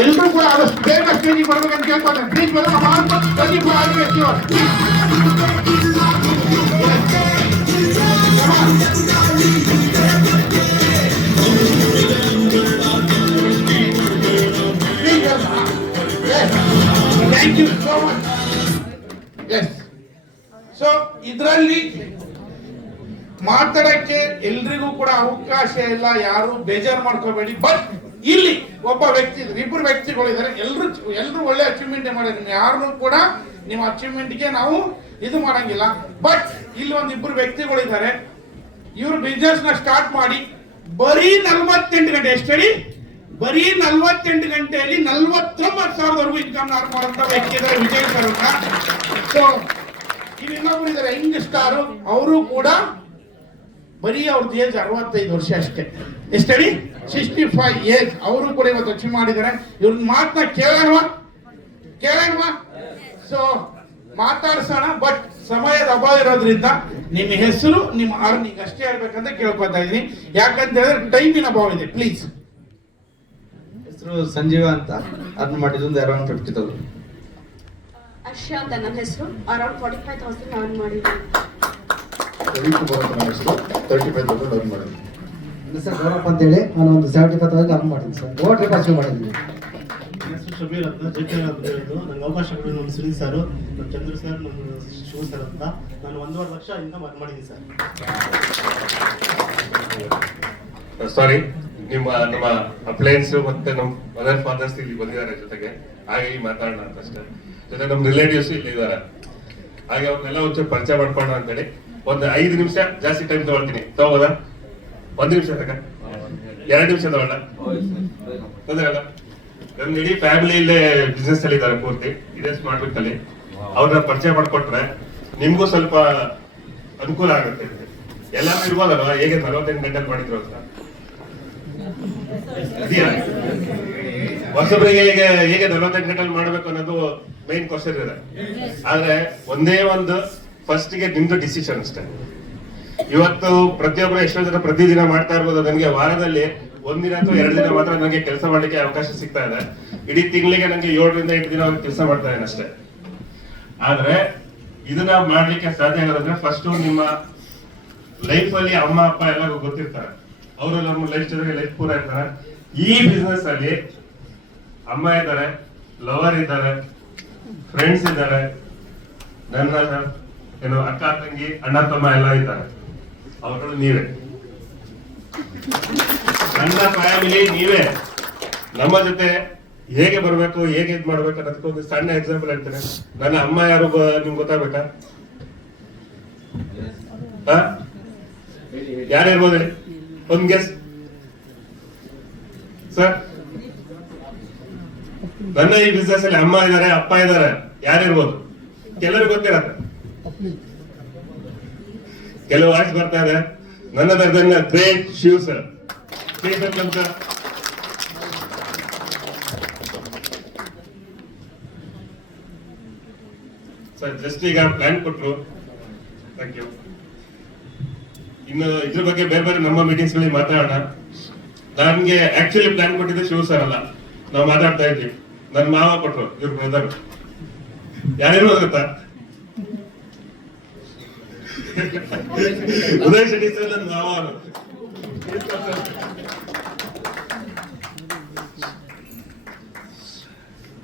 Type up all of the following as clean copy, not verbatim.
ಎಲ್ಲರೂ ಕೂಡ ಆದಷ್ಟು ಬೇಗ ಸ್ಟೇಜಿಗೆ ಬರ್ಬೇಕಂತ ಕೇಳ್ಕೊಳ್ತೇನೆ. ಪ್ಲೀಸ್ ಬರೋಣ. Thank you so much. Yes, so ಇದರಲ್ಲಿ ಮಾತಾಡಕ್ಕೆ ಎಲ್ರಿಗೂ ಕೂಡ ಅವಕಾಶ ಇಲ್ಲ, ಯಾರು ಬೇಜಾರು ಮಾಡ್ಕೋಬೇಡಿ. ಬಟ್ ಇಲ್ಲಿ ಒಬ್ಬ ವ್ಯಕ್ತಿ ಇದ್ದಾರೆ, ಇಬ್ಬರು ವ್ಯಕ್ತಿಗಳಿದ್ದಾರೆ, ಎಲ್ರು ಒಳ್ಳೆ ಅಚೀವ್ಮೆಂಟ್ ಮಾಡಿದ್ರೆ ಯಾರನ್ನು ಕೂಡ ನಿಮ್ಮ ಅಚೀವ್ಮೆಂಟ್ಗೆ ನಾವು ಇದು ಮಾಡಂಗಿಲ್ಲ. ಬಟ್ ಇಲ್ಲಿ ಒಂದಿಬ್ಬರು ವ್ಯಕ್ತಿಗಳಿದ್ದಾರೆ, ಇವರು ಬಿಸ್ನೆಸ್ ನ ಸ್ಟಾರ್ಟ್ ಮಾಡಿ ಬರೀ 48 ಗಂಟೆ, ಎಷ್ಟೇಳಿ ಬರೀ 48 ಗಂಟೆಯಲ್ಲಿ 49,000ವರೆಗೂ ಇನ್ಕಮ್ ಮಾಡುವಂತ ವ್ಯಕ್ತಿ ಇದ್ದಾರೆ, ವಿಜಯ್ ಸರ್ ಅಂತ. ಸೊ ಇನ್ನೊಬ್ರು ಇದ್ದಾರೆ ಯಂಗ್ ಸ್ಟಾರ್, ಅವರು ಕೂಡ ಬರೀ ಅವ್ರದ್ದು ಏಜ್ 65 ವರ್ಷ ಅಷ್ಟೇ. ಎಷ್ಟೇಳಿ 65 ಏಜ್. ಅವರು ಕೂಡ ಇವತ್ತು ಅಚೀವ್ ಮಾಡಿದ್ದಾರೆ. ಇವ್ರ ಮಾತನ್ನ ಕೇಳೋಣ. ಸೊ ಮಾತಾಡ್ಸೋಣ. ಬಟ್ ಸಮಯದ ಅಭಾವ ಇರೋದ್ರಿಂದ ನಿಮ್ಮ ಹೆಸರು, ನಿಮ್ಮ ಅರ್ನಿಂಗ್ ಅಷ್ಟೇ ಹೇಳ್ಬೇಕಂತ ಕೇಳ್ಕೊತಾ ಇದೀನಿ. ಯಾಕಂತ ಹೇಳಿದ್ರೆ ಟೈಮಿನ ಅಭಾವ ಇದೆ. ಪ್ಲೀಸ್. ಹೆಸರು ಸಂಜೀವ ಅಂತ. ಅರ್ನ್ ಮಾಡಿದ್ದು ಅರೌಂಡ್ 50,000. ಅರ್ಷಾ ಅಂತ ನನ್ನ ಹೆಸರು. ಅರೌಂಡ್ 45,000 ಅರ್ನ್ ಮಾಡಿದ್ದೀನಿ. ರವಿಕುಮಾರ್ ಅಂತ ನನ್ನ ಹೆಸರು. 35,000 ಅರ್ನ್ ಮಾಡಿದ್ದೀನಿ. ನನ್ನ ಹೆಸರು ಗೌರವ್ ಅಂತ ಹೇಳಿ ನಾನು ಒಂದು 75,000 ಅರ್ನ್ ಮಾಡಿದ್ದೀನಿ ಸರ್. ಗೋವಾ ಟ್ರಿಪ್ ಅಚೀವ್ ಮಾಡಿದ್ದೀನಿ. ನನ್ನ ಹೆಸರು ಶಬೀರ್ ಅಂತ. ಜೊತೆಗೆ ನಂಗೆ ಅವಕಾಶ ಕೊಡಿ ನಮ್ಮ ಸುನೀಲ್ ಸರ್, ನಮ್ಮ ಚಂದ್ರ ಸರ್, ನಮ್ಮ ಶಿವ ಸರ್ ಅಂತ. ನಾನು 1.5 ಲಕ್ಷ ಇನ್ಕಮ್ ಅರ್ನ್ ಮಾಡಿದ್ದೀನಿ ಸರ್. ಸಾರಿ, ನಮ್ಮ ಅಪ್ಲಯನ್ಸ್ ಮತ್ತೆ ನಮ್ಮ ಮದರ್ ಫಾದರ್ಸ್ ಇಲ್ಲಿ ಬಂದಿದ್ದಾರೆ ಜೊತೆಗೆ, ಹಾಗಾಗಿ ಮಾತಾಡೋಣ ಅಂತ ಅಷ್ಟೇ. ಜೊತೆ ನಮ್ಮ ರಿಲೇಟಿವ್ಸ್ ಇಲ್ಲಿ ಇದ್ದಾರೆ, ಹಾಗೆ ಅವ್ರನ್ನೆಲ್ಲ ಒಂಚೂರು ಪರಿಚಯ ಮಾಡ್ಕೊಳ್ಳೋಣ ಅಂತೇಳಿ ಒಂದು 5 ನಿಮಿಷ ಜಾಸ್ತಿ ಟೈಮ್ ತಗೊಳ್ತೀನಿ. ತಗೋಬೋದಾ? 1 ನಿಮಿಷ ತಗ, 2 ನಿಮಿಷ ತಗೊಳ್ಳ ತೊಂದರೆ ಅಲ್ಲ. ನಮ್ಗೆ ಇಡೀ ಫ್ಯಾಮಿಲಿ ಇಲ್ಲೇ ಬಿಸ್ನೆಸ್ ಅಲ್ಲಿ ಇದ್ದಾರೆ, ಪೂರ್ತಿ ಇದೇ ಸ್ಮಾರ್ಟ್ ಅಲ್ಲಿ. ಅವ್ರನ್ನ ಪರಿಚಯ ಮಾಡ್ಕೊಟ್ರೆ ನಿಮ್ಗೂ ಸ್ವಲ್ಪ ಅನುಕೂಲ ಆಗುತ್ತೆ. ಎಲ್ಲಾರು ಇರ್ಬೋದಲ್ವ, ಹೇಗೆ 48 ಗಂಟೆ ಮಾಡಿದ್ರು ಅಂತ ಹೊಸಬರಿಗೆ ಹೇಗೆ 48 ಗಂಟೆಲಿ ಮಾಡ್ಬೇಕು ಅನ್ನೋದು ಮೈನ್ ಕ್ವಶನ್ ಇದೆ. ಆದ್ರೆ ಒಂದೇ ಒಂದು ಫಸ್ಟ್ ಗೆ ನಿಮ್ದು ಡಿಸಿಷನ್ ಅಷ್ಟೇ. ಇವತ್ತು ಪ್ರತಿಯೊಬ್ಬರು ಎಷ್ಟೋ ಜನ ಪ್ರತಿದಿನ ಮಾಡ್ತಾ ಇರ್ಬೋದು. ನನಗೆ ವಾರದಲ್ಲಿ 1 ದಿನ ಅಥವಾ 2 ದಿನ ಮಾತ್ರ ನನಗೆ ಕೆಲಸ ಮಾಡ್ಲಿಕ್ಕೆ ಅವಕಾಶ ಸಿಗ್ತಾ ಇದೆ. ಇಡೀ ತಿಂಗಳಿಗೆ ನನಗೆ 7 ರಿಂದ 8 ದಿನ ಕೆಲಸ ಮಾಡ್ತಾ ಇದ್ದೇನೆ ಅಷ್ಟೇ. ಆದ್ರೆ ಇದನ್ನ ಮಾಡ್ಲಿಕ್ಕೆ ಸಾಧ್ಯ ಆಗೋದಂದ್ರೆ ಫಸ್ಟ್ ನಿಮ್ಮ ಲೈಫ್ ಅಲ್ಲಿ ಅಮ್ಮ ಅಪ್ಪ ಎಲ್ಲರಿಗೂ ಗೊತ್ತಿರ್ತಾರೆ, ಅವರು ನಮ್ಮ ಲೈಫ್ ಜೊತೆಗೆ ಲೈಫ್ ಪೂರ ಇರ್ತಾರೆ. ಈ ಬಿಸ್ನೆಸ್ ಅಲ್ಲಿ ಅಮ್ಮ ಇದ್ದಾರೆ, ಲವರ್ ಇದ್ದಾರೆ, ಫ್ರೆಂಡ್ಸ್ ಇದ್ದಾರೆ, ನನ್ನ ಏನು ಅಕ್ಕ ತಂಗಿ ಅಣ್ಣ ತಮ್ಮ ಎಲ್ಲ ಇದ್ದಾರೆ. ಅವರುಗಳು ನೀವೇ, ನನ್ನ ಫ್ಯಾಮಿಲಿ ನೀವೇ. ನಮ್ಮ ಜೊತೆ ಹೇಗೆ ಬರ್ಬೇಕು, ಹೇಗೆ ಇದ್ ಮಾಡ್ಬೇಕು ಅನ್ನೋದಕ್ಕೊಂದು ಸಣ್ಣ ಎಕ್ಸಾಂಪಲ್ ಹೇಳ್ತೇನೆ. ನನ್ನ ಅಮ್ಮ ಯಾರು ನಿಮ್ಗೆ ಗೊತ್ತಾಗ್ಬೇಕಾ? ಯಾರಿರ್ಬೋದು ಹೇಳಿ, ಒಂದ್ ಗೆಸ್ ಸರ್. ನನ್ನ ಈ ಬಿಸ್ನೆಸ್ ಅಲ್ಲಿ ಅಮ್ಮ ಇದ್ದಾರೆ, ಅಪ್ಪ ಇದ್ದಾರೆ, ಯಾರಿರ್ಬೋದು? ಕೆಲವರು ಗೊತ್ತಿರತ್ತೆ, ಕೆಲವು ವಾಯ್ಸ್ ಬರ್ತಾ ಇದೆ. ನನ್ನ ಗ್ರೇಟ್ ಶಿವ್ ಸರ್, ಅಂತ ಸರ್ ಜಸ್ಟ್ ಈಗ ಪ್ಲಾನ್ ಕೊಟ್ರು. Thank you. ಇನ್ನು ಇದ್ರ ಬಗ್ಗೆ ಬೇರೆ ಬೇರೆ ನಮ್ಮ ಮೀಟಿಂಗ್ಸ್ ಗಳಲ್ಲಿ ಮಾತಾಡೋಣ. ನನ್ಗೆ ಆಕ್ಚುಲಿ ಪ್ಲಾನ್ ಕೊಟ್ಟಿದ್ದು ಶಿವ ಸರ್ ಅಲ್ಲ, ನಾವು ಮಾತಾಡ್ತಾ ಇದ್ವಿ. ನನ್ನ ಮಾವ ಕೊಟ್ರು, ಇವ್ರ ಬ್ರದರ್. ಯಾರೇನು ಗೊತ್ತಾ? ಉದಯ್ ಶೆಟ್ಟಿ ಸರ್ ನನ್ನ ಮಾವ.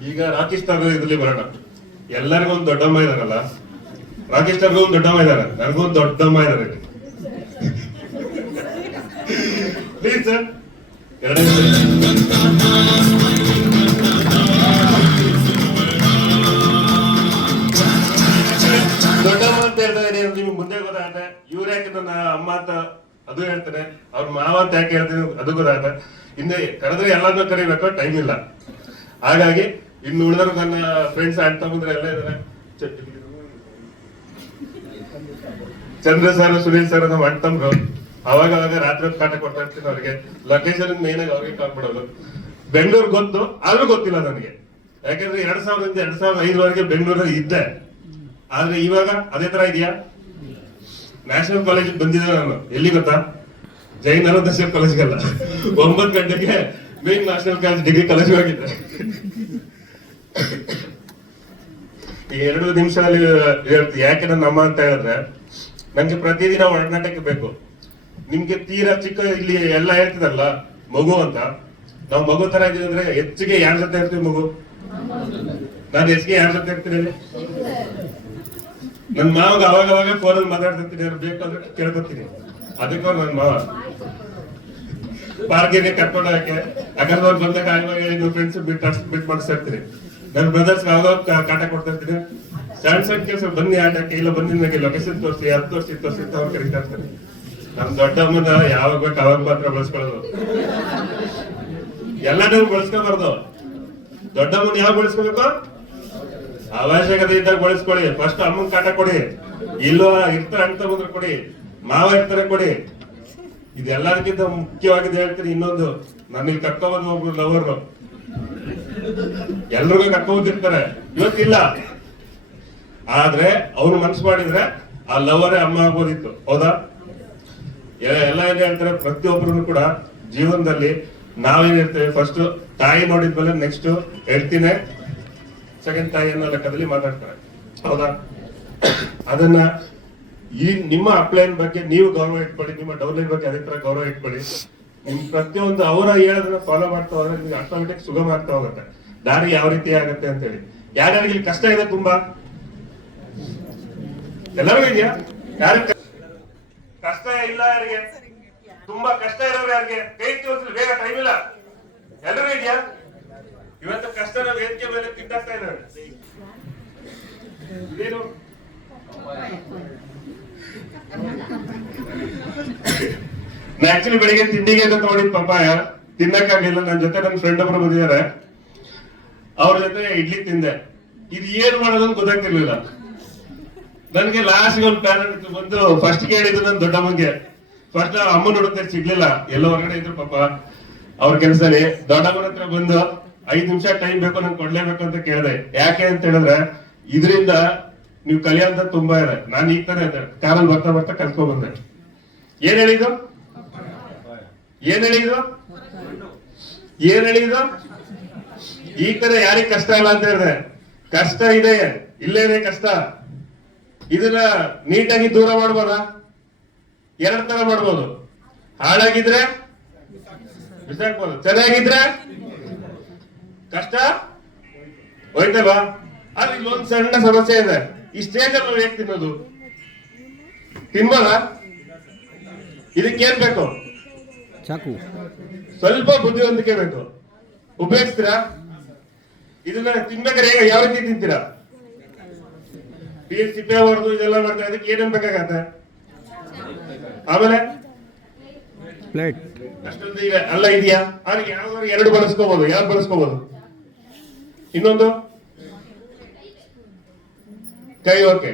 ಈಗ ರಾಕೇಶ್ ಸ್ಟಾರ್ ಇದ್ರಲ್ಲಿ ಬರೋಣ. ಎಲ್ಲರಿಗೂ ಒಂದು ದೊಡ್ಡಮ್ಮ ಇದಾರಲ್ಲ, ರಾಕೇಶ್ ಸ್ಟಾರ್ಗೂ ಒಂದು ದೊಡ್ಡಮ್ಮ ಇದಾರೆ, ನನಗೂ ಒಂದು ದೊಡ್ಡಮ್ಮ ಇದಾರೆ. ಪ್ಲೀಸ್ ಸರ್, ದೊಡ್ಡಮ್ಮ ಅಂತ ಹೇಳ್ತಾರೆ. ನಿಮ್ಗೆ ಮುಂದೆ ಗೊತ್ತಾಗತ್ತೆ ಇವ್ರ ಯಾಕೆ ನನ್ನ ಅಮ್ಮ ಅಂತ ಅದು ಹೇಳ್ತಾರೆ, ಅವ್ರ ಮಾವ ಅಂತ ಯಾಕೆ ಹೇಳ್ತೀನಿ ಅದು ಗೊತ್ತಾಗತ್ತೆ. ಹಿಂದೆ ಕರೆದ್ರೆ ಎಲ್ಲಾನು ಕರಿಬೇಕು, ಟೈಮ್ ಇಲ್ಲ. ಹಾಗಾಗಿ ಇನ್ನು ಉಳಿದ್ರು ನನ್ನ ಫ್ರೆಂಡ್ಸ್ ಅಣ್ಣ ತಮ್ಮಂದ್ರೆ ಎಲ್ಲ ಇದಾರೆ. ಚಂದ್ರ ಸರ್, ಸುನೀಲ್ ಸರ್ ನಮ್ಮ ಅಣ್ಣ ತಮ್ಮರು. ಅವಾಗ ರಾತ್ರಿ ಕಾಟ ಕೊಡ್ತಾ ಇರ್ತೀನಿ ಅವ್ರಿಗೆ. ಲೊಕೇಶನ್ ಮೇನ್ ಆಗಿ ಅವ್ರಿಗೆ ಕಾಲ್ ಮಾಡೋದು. ಬೆಂಗಳೂರು ಗೊತ್ತು, ಆದ್ರೂ ಗೊತ್ತಿಲ್ಲ ನನಗೆ. ಯಾಕಂದ್ರೆ 2000ರಿಂದ 2005ವರೆಗೆ ಬೆಂಗಳೂರಲ್ಲಿ ಇದ್ದೆ. ಆದ್ರೆ ಇವಾಗ ಅದೇ ತರ ಇದೆಯಾ? ನ್ಯಾಷನಲ್ ಕಾಲೇಜ್ ಬಂದಿದ್ದೆ ನಾನು. ಎಲ್ಲಿ ಗೊತ್ತಾ? ಜೈನ್ ಅರುಣೇಶ್ವರ್ ಕಾಲೇಜ್ಗಲ್ಲ. 9 ಗಂಟೆಗೆ main national college degree college ಹೋಗಿದ್ದೆ. ಈ 2 ನಿಮಿಷದಲ್ಲಿ ಹೇಳ್ತೀನಿ ಯಾಕೆ ನನ್ನ ಅಮ್ಮ ಅಂತ ಹೇಳಿದ್ರೆ, ನಂಗೆ ಪ್ರತಿದಿನ ಒಡನಾಟಕ್ಕೆ ಬೇಕು. ನಿಮ್ಗೆ ತೀರಾ ಚಿಕ್ಕ ಇಲ್ಲಿ ಎಲ್ಲ ಹೇಳ್ತಿದಲ್ಲ ಮಗು ಅಂತ, ನಾವು ಮಗು ತರ ಇದೀವಿ ಅಂದ್ರೆ ಹೆಚ್ಚಿಗೆ ಯಾರ ಜೊತೆ ಇರ್ತೀವಿ ಮಗು? ನಾನು ಹೆಚ್ಚಿಗೆ ಯಾರ ಜೊತೆ ಇರ್ತೀನಿ? ನನ್ ಮಾವಾಗ ಅವಾಗ ಫೋನಲ್ಲಿ ಮಾತಾಡ್ತಿರ್ತೀನಿ, ಬೇಕಾದ್ರೆ ಕೇಳ್ಕೊತೀನಿ. ಅದಕ್ಕೂ ನನ್ ಮಾವ ಪಾರ್ಕಿಗೆ ಕರ್ಕೊಂಡು ಹೋಗಕ್ಕೆ ಅಗರ್ದವ್ರು ಬಂದಾಗ ಆಗ ಫ್ರೆಂಡ್ಸ್ ಬಿಟ್ ಮಾಡಿಸ್ತಾ ಇರ್ತೀನಿ. ನನ್ನ ಬ್ರದರ್ಸ್ ಅವಾಗ ಕಾಟ ಕೊಡ್ತಾ ಇರ್ತೀನಿ. ಸಣ್ಣ ಕೆಲಸ ಬನ್ನಿ ಆಟಕ್ಕೆ, ಇಲ್ಲ ಬನ್ನಿ ನನಗೆ ಲೊಕೇಶನ್ ತೋರಿಸಿ, ಅದು ತೋರಿಸಿ ಅಂತ ಅವ್ರು ಕರೀತಾ ಇರ್ತಾರೆ. ನಮ್ ದೊಡ್ಡಮ್ಮನ ಯಾವಾಗ ಬೇಕು ಅವಾಗ ಮಾತ್ರ ಬಳಸ್ಕೊಳ್ಳೋದು, ಎಲ್ಲಾನು ಬಳಸ್ಕೋಬಾರ್ದು. ದೊಡ್ಡಮ್ಮನ ಯಾವಾಗ ಬಳಸ್ಕೋಬೇಕು? ಅವಶ್ಯಕತೆ ಇದ್ದಾಗ ಬಳಸ್ಕೊಳ್ಳಿ. ಫಸ್ಟ್ ಅಮ್ಮನ್ ಕಾಟ ಕೊಡಿ, ಇಲ್ಲೋ ಇರ್ತಾರೆ ಅಂತ ಬಂದ್ರೆ ಕೊಡಿ, ಮಾವ ಇರ್ತಾರೆ ಕೊಡಿ. ಇದೆಲ್ಲದಕ್ಕಿಂತ ಮುಖ್ಯವಾಗಿ ಹೇಳ್ತೀನಿ ಇನ್ನೊಂದು, ನನಗೆ ಕರ್ಕೊಂಡ್ಬಂದು ಒಬ್ರು ಲವರ್, ಎಲ್ರಿಗೂ ಕರ್ಕೊಂಡ್ಬಂದಿರ್ತಾರೆ, ಇವತ್ತಿಲ್ಲ. ಆದ್ರೆ ಅವ್ರು ಮನ್ಸು ಮಾಡಿದ್ರೆ ಆ ಲವರೇ ಅಮ್ಮ ಆಗ್ಬೋದಿತ್ತು, ಹೌದಾ? ಎಲ್ಲ ಏನ್ ಹೇಳ್ತಾರೆ, ಪ್ರತಿಯೊಬ್ಬರು ಕೂಡ ಜೀವನದಲ್ಲಿ ನಾವೇನಿರ್ತೇವೆ, ಫಸ್ಟ್ ತಾಯಿ ನೋಡಿದ್ಮೇಲೆ ನೆಕ್ಸ್ಟ್ ಹೇಳ್ತೀನಿ, ಸೆಕೆಂಡ್ ತಾಯಿ ಅನ್ನೋ ಲೆಕ್ಕದಲ್ಲಿ ಮಾತಾಡ್ತಾರೆ, ಹೌದಾ? ಅದನ್ನ ಈ ನಿಮ್ಮ ಅಪ್ಲೈನ್ ಬಗ್ಗೆ ನೀವು ಗೌರವ ಇಟ್ಕೊಳ್ಳಿ, ನಿಮ್ಮ ಡೌನ್ಲೈನ್ ಬಗ್ಗೆ ಅದೇ ತರ ಗೌರವ ಇಟ್ಕೊಳ್ಳಿ. ನಿಮ್ ಪ್ರತಿಯೊಂದು ಅವರ ಹೇಳೋದನ್ನ ಫಾಲೋ ಮಾಡ್ತಾ ಹೋದ್ರೆ ನಿಮ್ಗೆ ಆಟೋಮೆಟಿಕ್ ಸುಗಮ ಆಗ್ತಾ ಹೋಗುತ್ತೆ, ದಾರಿ ಯಾವ ರೀತಿ ಆಗುತ್ತೆ ಅಂತ ಹೇಳಿ. ಯಾರ್ಯಾರಿಗೆ ಇಲ್ಲಿ ಕಷ್ಟ ಇದೆ ತುಂಬಾ? ಎಲ್ಲರಿಗೂ ಇದೆಯಾ? ಯಾರ ಕಷ್ಟ ಇಲ್ಲ? ಯಾರಿಗೆ ತುಂಬಾ ಕಷ್ಟ ಇರೋರು ಯಾರಿಗೆ ಕೈ ತೋರಿಸಲಿ, ಬೇಗ ಟೈಮ್ ಇಲ್ಲ. ಎಲ್ಲರಿಗೂ ಇದೆಯಾ? ಇವತ್ತು ಕಷ್ಟನ ವೇದಿಕೆ ಮೇಲೆ ತಿಂದಾಗ್ತಾ ಇದ್ದಾರೆ. ಇದೇನು ನಾ ಆಕ್ಚುಲಿ ಬೆಳಿಗ್ಗೆ ತಿಂಡಿಗೆ ಅಂತ ತಗೊಂಡಿದ್ ಪಪ್ಪಾಯ ತಿನ್ನಕ್ಕಾಗ್ಲಿಲ್ಲ. ನನ್ನ ಜೊತೆ ನನ್ನ ಫ್ರೆಂಡ್ ಒಬ್ರು ಬಂದಿದ್ದಾರೆ, ಅವ್ರ ಜೊತೆ ಇಡ್ಲಿ ತಿಂದೆ. ಇದು ಏನ್ ಮಾಡೋದಂತ ಗೊತ್ತಾಗ್ತಿರ್ಲಿಲ್ಲ ನನ್ಗೆ. ಲಾಸ್ಟ್ ಒಂದು ಪ್ಲಾನ್ ಬಂದು ಫಸ್ಟ್ ಹೇಳಿದ್ದು ನನ್ನ ದೊಡ್ಡಮ್ಮಂಗೆ. ಫಸ್ಟ್ ಅಮ್ಮನ ಹುಡುಕ್ತಾರೆ, ಸಿಗ್ಲಿಲ್ಲ, ಎಲ್ಲ ಹೊರಗಡೆ ಇದ್ರು ಪಾಪ ಅವ್ರ ಕೆಲಸದಲ್ಲಿ. ದೊಡ್ಡಮ್ಮನ ಹತ್ರ ಬಂದು 5 ನಿಮಿಷ ಟೈಮ್ ಬೇಕು, ನಂಗೆ ಕೊಡ್ಲೇಬೇಕು ಅಂತ ಕೇಳಿದೆ. ಯಾಕೆ ಅಂತ ಹೇಳಿದ್ರೆ, ಇದರಿಂದ ನೀವು ಕಲಿಯೋಂತ ತುಂಬಾ ಇದೆ. ನಾನು ಈಗ ತಾನೇ ಕಾರಲ್ಲಿ ಬರ್ತಾ ಬರ್ತಾ ಕಲ್ತ್ಕೊಂಡ್ ಬಂದೆ. ಏನ್ ಹೇಳಿದ್ರು? ಈಗ ತಾನೇ ಯಾರಿಗ್ ಕಷ್ಟ ಇಲ್ಲ ಅಂತ ಹೇಳಿದ್ರೆ, ಕಷ್ಟ ಇದೆ, ಇಲ್ಲೇ ಇದೆ ಕಷ್ಟ. ಇದನ್ನ ನೀಟಾಗಿ ದೂರ ಮಾಡ್ಬೋದಾ? 2 ತರ ಮಾಡ್ಬೋದು. ಹಾಳಾಗಿದ್ರೆ ಬಿಸಾಕ್ಬೋದು, ಚೆನ್ನಾಗಿದ್ರೆ ಕಷ್ಟ ಹೋಯ್ತಲ್ವಾ? ಅಲ್ಲಿ ಇಲ್ಲೊಂದು ಸಣ್ಣ ಸಮಸ್ಯೆ ಇದೆ. ಈ ಸ್ಟೇಜ್ ಅಲ್ಲಿ ಹೇಗ್ ತಿನ್ನೋದು? ತಿನ್ಬೋದಾ? ಇದಕ್ಕೇನ್ ಬೇಕು? ಚಾಕು. ಸ್ವಲ್ಪ ಬುದ್ಧಿವಂತಿಕೆ ಬೇಕು. ಉಪಯೋಗಿಸ್ತೀರಾ? ಇದನ್ನ ತಿನ್ಬೇಕಾದ್ರೆ ಯಾವ ರೀತಿ ತಿಂತೀರಾ? ಸಿಪ್ಪೆ ಹೊಡೆದು ಇದೆಲ್ಲ ಮಾಡ್ತಾರೆ, ಅದಕ್ಕೆ ಏನೇನ್ ಬೇಕಾಗತ್ತೆ? ಆಮೇಲೆ ಪ್ಲೇಟ್ ಅಷ್ಟೊಂದು ಇವೆ ಅಲ್ಲ, ಇದೆಯಾ? ಅದಕ್ಕೆ ಯಾವ್ದಾದ್ರು 2 ಬಳಸ್ಕೋಬಹುದು. ಯಾವ್ದು ಬಳಸ್ಕೋಬಹುದು? ಇನ್ನೊಂದು ಕೈ. ಓಕೆ,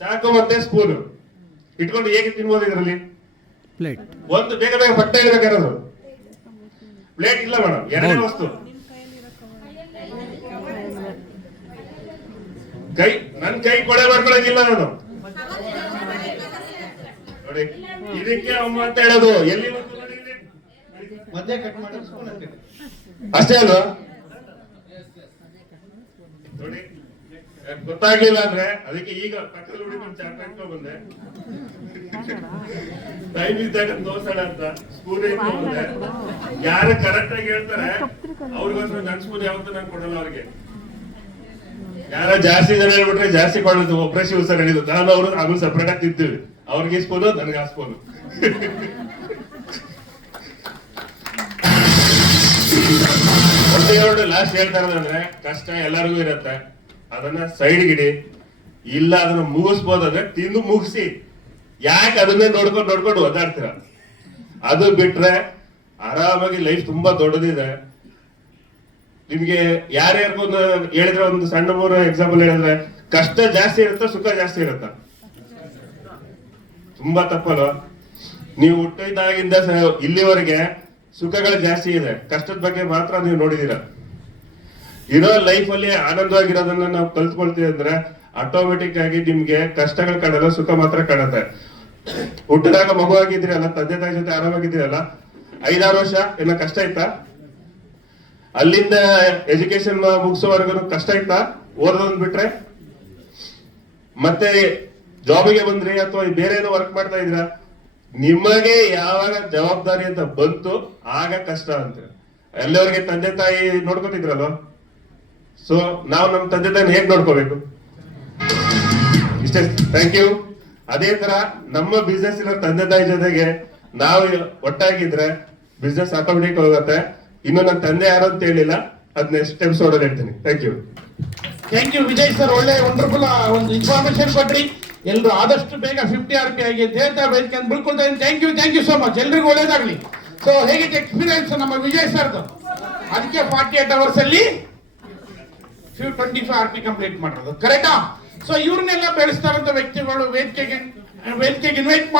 ಚಾಕು ಮತ್ತೆ ಸ್ಪೂನ್ ಇಟ್ಕೊಂಡು ಹೇಗೆ ತಿನ್ಬೋದು ಇದರಲ್ಲಿ? ಪ್ಲೇಟ್. ಒಂದು ಬೇಗ ಬೇಗ ಪಟ್ಟ ಇಡಬೇಕಾದ್ರು. ಪ್ಲೇಟ್ ಇಲ್ಲ ಮೇಡಮ್, 2ನೇ ವಸ್ತು ಕೈ. ನನ್ ಕೈ ಕೊಳೆ ಮಾಡ್ಕೊಳಂಗಿಲ್ಲ ನಾನು ನೋಡಿ. ಇದಕ್ಕೆ ಅಮ್ಮ ಅಂತ ಹೇಳೋದು. ಎಲ್ಲಿ ಮಧ್ಯ ಕಟ್ ಮಾಡಿ ಸ್ಪೂನ್ ಹಾಕ್ಬೇಕು ಅಷ್ಟೇ ಅಲ್ವಾ? ನೋಡಿ, ಗೊತ್ತಾಗ್ಲಿಲ್ಲ ಅಂದ್ರೆ ಅದಕ್ಕೆ ಈಗ ಪಕ್ಕದಲ್ಲಿ ಹುಡುಗಿ ಚಾಕ್ಲೇಟ್ ಬಂದೆ, ಟೈಮ್ ಇದ್ದಾಗ ತೋರ್ಸೋಣ ಅಂತ ಸ್ಪೂನ್ ಬಂದೆ. ಯಾರು ಕರೆಕ್ಟ್ ಆಗಿ ಹೇಳ್ತಾರೆ ಅವ್ರಿಗೋಸ್ಕರ ನನ್ ಸ್ಪೂನ್ ಯಾವತ್ತೂ ನಾನು ಕೊಡಲ್ಲ ಅವ್ರಿಗೆ. ಯಾರ ಜಾಸ್ತಿ ಜನ ಹೇಳ್ಬಿಟ್ರೆ ಜಾಸ್ತಿ ಕೊಡೋದು. ಒಬ್ಬರೇ ಶಿವ ಸರ್ ಹೇಳಿದ್ದು, ನಾನು ಅವರು ಆಮೇಲೆ ಸಪ್ರೇಟ್ ಆಗಿ ತಿಂತೀವಿ. ಅವ್ರಿಗೆ ಸ್ಪೂನು, ನನಗೆ ಆ ಸ್ಪೂನು. ಒಂದೇ ಲಾಸ್ಟ್ ಹೇಳ್ತಾ ಇರೋದಂದ್ರೆ, ಕಷ್ಟ ಎಲ್ಲರಿಗೂ ಇರತ್ತೆ, ಅದನ್ನ ಸೈಡ್ಗಿಡಿ. ಇಲ್ಲ ಅದನ್ನ ಮುಗಿಸ್ಬೋದಂದ್ರೆ ತಿಂದು ಮುಗಿಸಿ. ಯಾಕೆ ಅದನ್ನೇ ನೋಡ್ಕೊಂಡು ಒದ್ದಾಡ್ತೀರ? ಅದು ಬಿಟ್ರೆ ಆರಾಮಾಗಿ ಲೈಫ್ ತುಂಬಾ ದೊಡ್ಡದಿದೆ. ನಿಮ್ಗೆ ಯಾರ್ಯಾರಿಗೂ ಹೇಳಿದ್ರೆ, ಒಂದು ಸಣ್ಣ 3 ಎಕ್ಸಾಂಪಲ್ ಹೇಳಿದ್ರೆ, ಕಷ್ಟ ಜಾಸ್ತಿ ಇರುತ್ತಾ ಸುಖ ಜಾಸ್ತಿ ಇರುತ್ತಾ? ತುಂಬಾ ತಪ್ಪಲ್ವ? ನೀವು ಹುಟ್ಟಿದಾಗಿಂದ ಇಲ್ಲಿವರೆಗೆ ಸುಖಗಳು ಜಾಸ್ತಿ ಇದೆ, ಕಷ್ಟದ ಬಗ್ಗೆ ಮಾತ್ರ ನೀವು ನೋಡಿದೀರ. ಇರೋ ಲೈಫ್ ಅಲ್ಲಿ ಆನಂದವಾಗಿರೋದನ್ನ ನಾವು ಕಲ್ತ್ಕೊಳ್ತೀವಿ ಅಂದ್ರೆ ಆಟೋಮೆಟಿಕ್ ಆಗಿ ನಿಮ್ಗೆ ಕಷ್ಟಗಳು ಕಾಣಲ್ಲ, ಸುಖ ಮಾತ್ರ ಕಾಣುತ್ತೆ. ಹುಟ್ಟಿದಾಗ ಮಗು ಆಗಿದ್ರಲ್ಲ, ತಂದೆ ತಾಯಿ ಜೊತೆ ಆರಾಮಾಗಿದ್ದೀರಲ್ಲ, 5-6 ವರ್ಷ ಎಲ್ಲ ಕಷ್ಟ ಇತ್ತಾ? ಅಲ್ಲಿಂದ ಎಜುಕೇಶನ್ ಮುಗಿಸೋವರೆಗೂ ಕಷ್ಟ ಇತ್ತಾ ಓದೋದ್ ಬಿಟ್ರೆ? ಮತ್ತೆ ಜಾಬಿಗೆ ಬಂದ್ರಿ ಅಥವಾ ಬೇರೆ ಏನೋ ವರ್ಕ್ ಮಾಡ್ತಾ ಇದ್ರ, ನಿಮಗೆ ಯಾವಾಗ ಜವಾಬ್ದಾರಿ ಅಂತ ಬಂತು ಆಗ ಕಷ್ಟ ಅಂತ. ಎಲ್ಲರಿಗೆ ತಂದೆ ತಾಯಿ ನೋಡ್ಕೊತಿದ್ರಲ್ವ, ಸೊ ನಾವು ನಮ್ಮ ತಂದೆ ತಾಯಿನ ಹೇಗ್ ನೋಡ್ಕೋಬೇಕು? ಇಷ್ಟೇ. Thank you. ಅದೇ ತರ ನಮ್ಮ ಬಿಸ್ನೆಸ್ ಇರೋ ತಂದೆ ತಾಯಿ ಜೊತೆಗೆ ನಾವು ಒಟ್ಟಾಗಿದ್ರೆ ಬಿಸ್ನೆಸ್ ಆಟೋಮೆಟಿಕ್ ಹೋಗುತ್ತೆ. ಇನ್ನು ನನ್ನ ತಂದೆ ಯಾರು ಅಂತ ಹೇಳಿಲ್ಲ, ಅದ್ ನೆಕ್ಸ್ಟ್ ಎಪಿಸೋಡ್ ಹೇಳ್ತೀನಿ. Thank you. Thank you Vijay sir, ಒಳ್ಳೆ ವಂಡರ್ಫುಲ್ ಒಂದು ಇನ್ಫಾರ್ಮೇಶನ್ ಕೊಟ್ರಿ. ಎಲ್ಲರೂ ಆದಷ್ಟು ಬೇಗ 50 RP ಆಗಿ ಅಂತ ಹೇಳ್ತಾ ವೇದಿಕೆ ಬಿಡ್ಕೊಳ್ತಾ ಇದ್ದೀನಿ. Thank you so much. ಎಲ್ರಿಗೂ ಒಳ್ಳೇದಾಗ್ಲಿ. ಸೊ ಹೇಗಿದೆ ಎಕ್ಸ್ಪೀರಿಯನ್ಸ್ ನಮ್ಮ ವಿಜಯ್ ಸರ್ದು? ಅದಕ್ಕೆ 48 hours ಅಲ್ಲಿ 25 RP ಕಂಪ್ಲೀಟ್ ಮಾಡೋದು, ಕರೆಕ್ಟಾ? ಸೊ ಇವ್ರನ್ನೆಲ್ಲ ಬೆಳೆಸ್ತಾರಂತ ವ್ಯಕ್ತಿಗಳು ವೇದಿಕೆಗೆ ಇನ್ವೈಟ್ ಮಾಡ್ತಾರೆ.